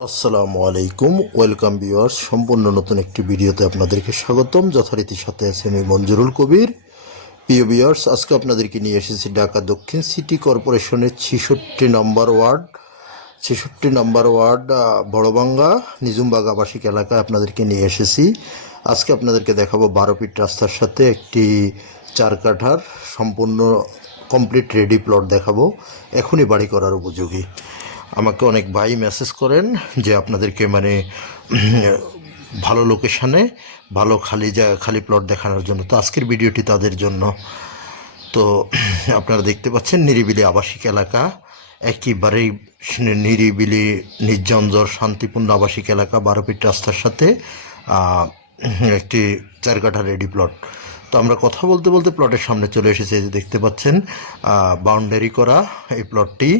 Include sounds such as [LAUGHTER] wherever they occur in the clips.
আসসালামু আলাইকুম, welcome viewers. সম্পূর্ণ নতুন একটি ভিডিওতে আপনাদেরকে স্বাগতম। যথারীতি সাথে আছে আমি মঞ্জুরুল কবির। প্রিয় ভিউয়ার্স, আজকে আপনাদেরকে নিয়ে এসেছি ঢাকা দক্ষিণ সিটি কর্পোরেশনের ছেষট্টি নম্বর ওয়ার্ড। ছেষট্টি নম্বর ওয়ার্ড বড়বাঙ্গা নিজুমবাগ আবাসিক এলাকায় আপনাদেরকে নিয়ে এসেছি। আজকে আপনাদেরকে দেখাবো বারো ফিট রাস্তার সাথে একটি চার কাঠার সম্পূর্ণ কমপ্লিট রেডি প্লট দেখাবো। এখনই বাড়ি করার উপযোগী। আমাকে অনেক ভাই মেসেজ করেন যে আপনাদেরকে মানে ভালো লোকেশানে ভালো খালি জায়গা, খালি প্লট দেখানোর জন্য। তো আজকের ভিডিওটি তাদের জন্য। তো, [CLEARS THROAT] আপনারা দেখতে পাচ্ছেন নিরিবিলি আবাসিক এলাকা। একেবারেই নিরিবিলি নির্জনজর শান্তিপূর্ণ আবাসিক এলাকা বারো ফিট রাস্তার সাথে একটি চার কাঠা রেডি প্লট তো আমরা কথা বলতে বলতে প্লটের সামনে চলে এসেছি। দেখতে পাচ্ছেন বাউন্ডারি করা এই প্লটটি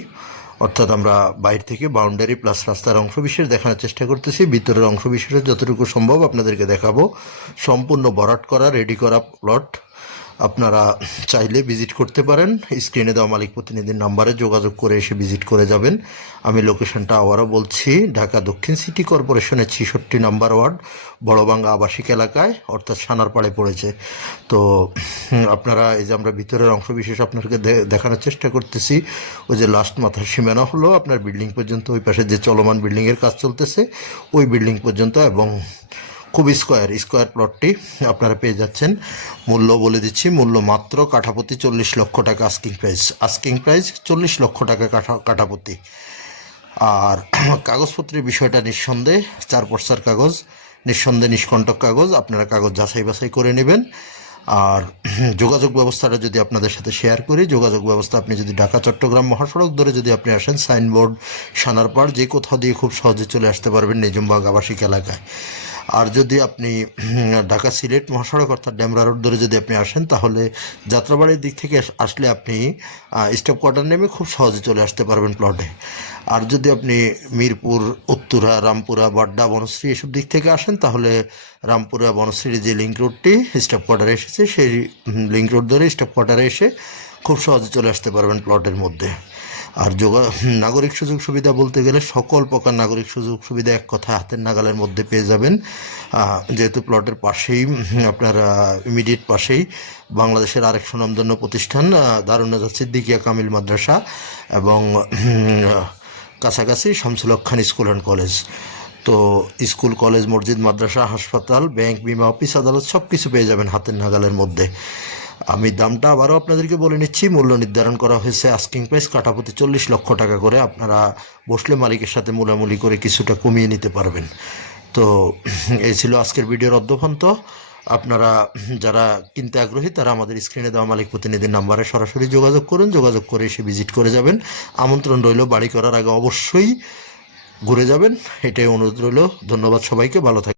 অর্থাৎ আমরা বাইরে থেকে বাউন্ডারি প্লাস রাস্তার অংশবিশেষ দেখানোর চেষ্টা করতেছি। ভিতরের অংশ বিশেষে যতটুকু সম্ভব আপনাদেরকে দেখাবো। সম্পূর্ণ বরাট করা রেডি করা প্লট আপনারা চাইলে ভিজিট করতে পারেন। স্ক্রিনে দেওয়া মালিক প্রতিনিধির নাম্বারে যোগাযোগ করে এসে ভিজিট করে যাবেন। আমি লোকেশনটা আবারও বলছি, ঢাকা দক্ষিণ সিটি কর্পোরেশনের ছেষট্টি নাম্বার ওয়ার্ড বড়বাঙ্গা আবাসিক এলাকায়, অর্থাৎ সানারপাড়ে পড়েছে। তো আপনারা এই যে আমরা ভিতরের অংশ বিশেষ আপনাকে দেখানোর চেষ্টা করতেছি, ওই যে লাস্ট মাথার সীমানা হলো আপনার বিল্ডিং পর্যন্ত, ওই পাশে যে চলমান বিল্ডিংয়ের কাজ চলতেছে, ওই বিল্ডিং পর্যন্ত এবং খুব স্কোয়ার স্কোয়ার প্লটটি আপনারা পেয়ে যাচ্ছেন। মূল্য বলে দিচ্ছি, মূল্য মাত্র কাঠাপতি চল্লিশ লক্ষ টাকা আস্কিং প্রাইস আস্কিং প্রাইস চল্লিশ লক্ষ টাকা কাঠা, কাঠাপতি। আর কাগজপত্রের বিষয়টা নিঃসন্দেহে, চার পর্সার কাগজ, নিঃসন্দেহে নিষ্কণ্টক কাগজ, আপনারা কাগজ যাচাই বাছাই করে নেবেন। আর যোগাযোগ ব্যবস্থাটা যদি আপনাদের সাথে শেয়ার করি, যোগাযোগ ব্যবস্থা আপনি যদি ঢাকা, চট্টগ্রাম মহাসড়ক ধরে যদি আপনি আসেন সাইনবোর্ড সানারপাড়, যে কোথাও দিয়ে খুব সহজে চলে আসতে পারবেন নিজুমবাগ আবাসিক এলাকায়। আর যদি আপনি ঢাকা সিলেট মহাসড়ক অর্থাৎ ড্যামরা রোড ধরে যদি আপনি আসেন, তাহলে যাত্রাবাড়ির দিক থেকে আস- আসলে আপনি স্টপ কোয়ার্টার নেমে খুব সহজে চলে আসতে পারবেন প্লটে আর যদি আপনি মিরপুর, উত্তরা, রামপুরা, বাড্ডা, বনশ্রী এসব দিক থেকে আসেন, তাহলে রামপুরা বনশ্রীর যে লিঙ্ক রোডটি স্টপ কোয়ার্টারে এসেছে, সেই লিঙ্ক রোড ধরে স্টপ কোয়ার্টারে এসে খুব সহজে চলে আসতে পারবেন প্লটের মধ্যে। আর যোগা নাগরিক সুযোগ সুবিধা বলতে গেলে সকল প্রকার নাগরিক সুযোগ সুবিধা এক কথা হাতের নাগালের মধ্যে পেয়ে যাবেন। যেহেতু প্লটের পাশেই আপনার ইমিডিয়েট পাশেই বাংলাদেশের আরেক সুনামধন্য প্রতিষ্ঠান আহ, দারুনাজাত সিদ্দিকিয়া কামিল মাদ্রাসা এবং কাছাকাছি Shamsul Khan school and college. তো স্কুল কলেজ মসজিদ মাদ্রাসা হাসপাতাল ব্যাংক বিমা অফিস আদালত সব কিছু পেয়ে যাবেন হাতের নাগালের মধ্যে। আমি দামটা আবারও আপনাদেরকে বলে নিচ্ছি, মূল্য নির্ধারণ করা হয়েছে আস্কিং প্রাইস কাটাপতি চল্লিশ লক্ষ টাকা করে। আপনারা বসলে মালিকের সাথে মূলামূলি করে কিছুটা কমিয়ে নিতে পারবেন। তো এই ছিল আজকের ভিডিওর অদ্যপান্ত আপনারা যারা কিনতে আগ্রহী, তারা আমাদের স্ক্রিনে দেওয়া মালিক প্রতিনিধির নাম্বারে সরাসরি যোগাযোগ করুন। যোগাযোগ করে এসে ভিজিট করে যাবেন। আমন্ত্রণ রইল বাড়ি করার আগে অবশ্যই ঘুরে যাবেন। এটাই অনুরোধ রইল। ধন্যবাদ সবাইকে। ভালো থাকবেন।